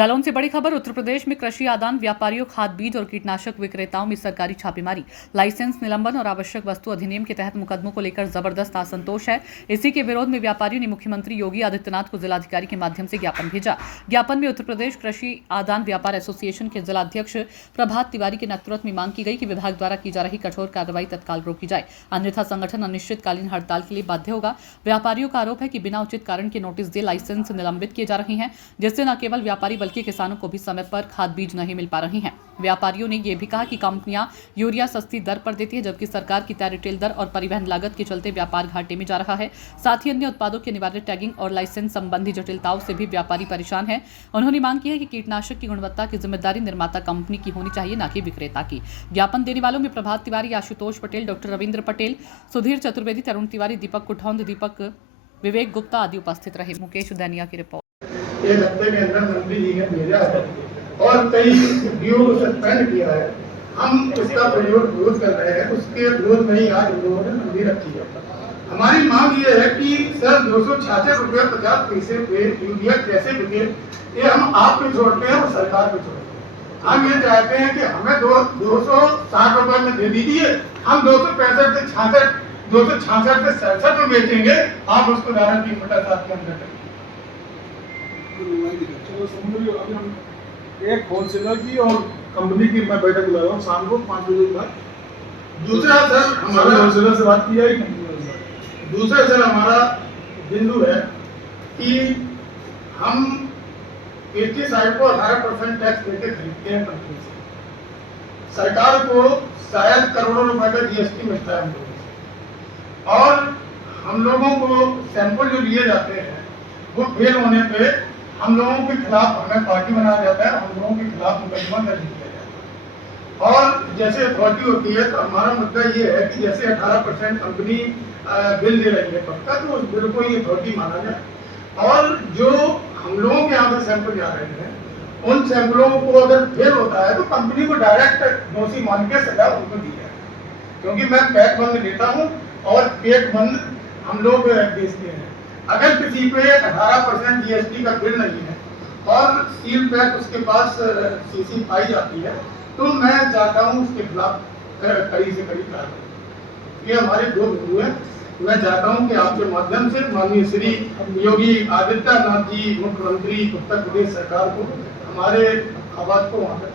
जालौन से बड़ी खबर। उत्तर प्रदेश में कृषि आदान, व्यापारियों, खाद बीज और कीटनाशक विक्रेताओं में सरकारी छापेमारी, लाइसेंस निलंबन और आवश्यक वस्तु अधिनियम के तहत मुकदमों को लेकर जबरदस्त असंतोष है। इसी के विरोध में व्यापारियों ने मुख्यमंत्री योगी आदित्यनाथ को जिलाधिकारी के माध्यम से ज्ञापन भेजा। ज्ञापन में उत्तर प्रदेश कृषि आदान व्यापार एसोसिएशन के जिलाध्यक्ष प्रभात तिवारी के नेतृत्व में मांग की गई कि विभाग द्वारा की जा रही कठोर कार्रवाई तत्काल रोकी जाए, अन्यथा संगठन अनिश्चितकालीन हड़ताल के लिए बाध्य होगा। व्यापारियों का आरोप है कि बिना उचित कारण के नोटिस दिए लाइसेंस निलंबित किए जा रहे हैं, जिससे न केवल व्यापारी बल्कि किसानों को भी समय पर खाद बीज नहीं मिल पा रही हैं। व्यापारियों ने यह भी कहा कि कंपनियां यूरिया सस्ती दर पर देती है, जबकि सरकार की तय रिटेल दर और परिवहन लागत के चलते व्यापार घाटे में जा रहा है। साथ ही अन्य उत्पादों के अनिवार्य टैगिंग और लाइसेंस संबंधी जटिलताओं से भी व्यापारी परेशान है। उन्होंने मांग की है कि कीटनाशक की गुणवत्ता की जिम्मेदारी निर्माता कंपनी की होनी चाहिए, न कि विक्रेता की। ज्ञापन देने वालों में प्रभात तिवारी, आशुतोष पटेल, डॉक्टर रविंद्र पटेल, सुधीर चतुर्वेदी, तरुण तिवारी, दीपक कुठौंद, विवेक गुप्ता आदि उपस्थित रहे। मुकेश उदैनिया की रिपोर्ट। एक हफ्ते के अंदर मंत्री जी ने भेजा है और कई डीओ को सस्पेंड किया है। हम इसका विरोध कर रहे हैं, उसके विरोध में ही आज लोगों ने मंदी रखी है। हमारी मांग ये है कि सर 266 रुपये 50 पैसे पे यूरिया कैसे बिके, ये हम आप पे छोड़ते हैं और सरकार पे छोड़ते हैं। हम ये चाहते हैं कि हमें 260 रुपये में दे दीजिए, हम 265 से 67 में बेचेंगे, आप उसको डायरेक्ट की फटा साथ के अंदर करेंगे। अभी हम एक होलसेलर की और कंपनी की मैं बैठक बुला रहा हूँ शाम को 5 बजे के बाद। दूसरा सर हमारा होलसेलर से बात किया है। दूसरा सर हमारा बिंदु है कि हम पेस्टिसाइड को 18% टैक्स देके खरीदते हैं कंपनी से। सरकार को शायद करोड़ों रुपए का जीएसटी मिलता है हम लोगों से, और हम लोगों को सैंपल जो लिए जाते हैं वो फेल होने पे हम लोगों के खिलाफ हमें पार्टी बनाया जाता है, हम लोगों के खिलाफ मुकदमा दर्ज किया जाता है। और जैसे अथॉरिटी होती है तो हमारा मुद्दा ये है कि जैसे 18% कंपनी बिल दे रही है पक्का, तो उस बिल को ये अथॉरिटी माना जाए, और जो हम लोगों के यहाँ से सैंपल जा रहे हैं उन सैंपलों को अगर फेल होता है तो कंपनी को डायरेक्ट दोषी मान के सजा उनको दी जाए। क्योंकि मैं पैक बंद लेता हूँ और पेट बंद हम लोग बेचते हैं। अगर किसी पे 18% जीएसटी का बिल नहीं है और सील पैक उसके पास सीसी पाई जाती है, तो मैं चाहता हूँ उसके खिलाफ कड़ी से कड़ी कार्रवाई। ये हमारे दो बिंदु हैं। मैं चाहता हूँ कि आपके माध्यम से माननीय श्री योगी आदित्यनाथ जी, मुख्यमंत्री उत्तर प्रदेश सरकार को हमारे आवाज को वहाँ तक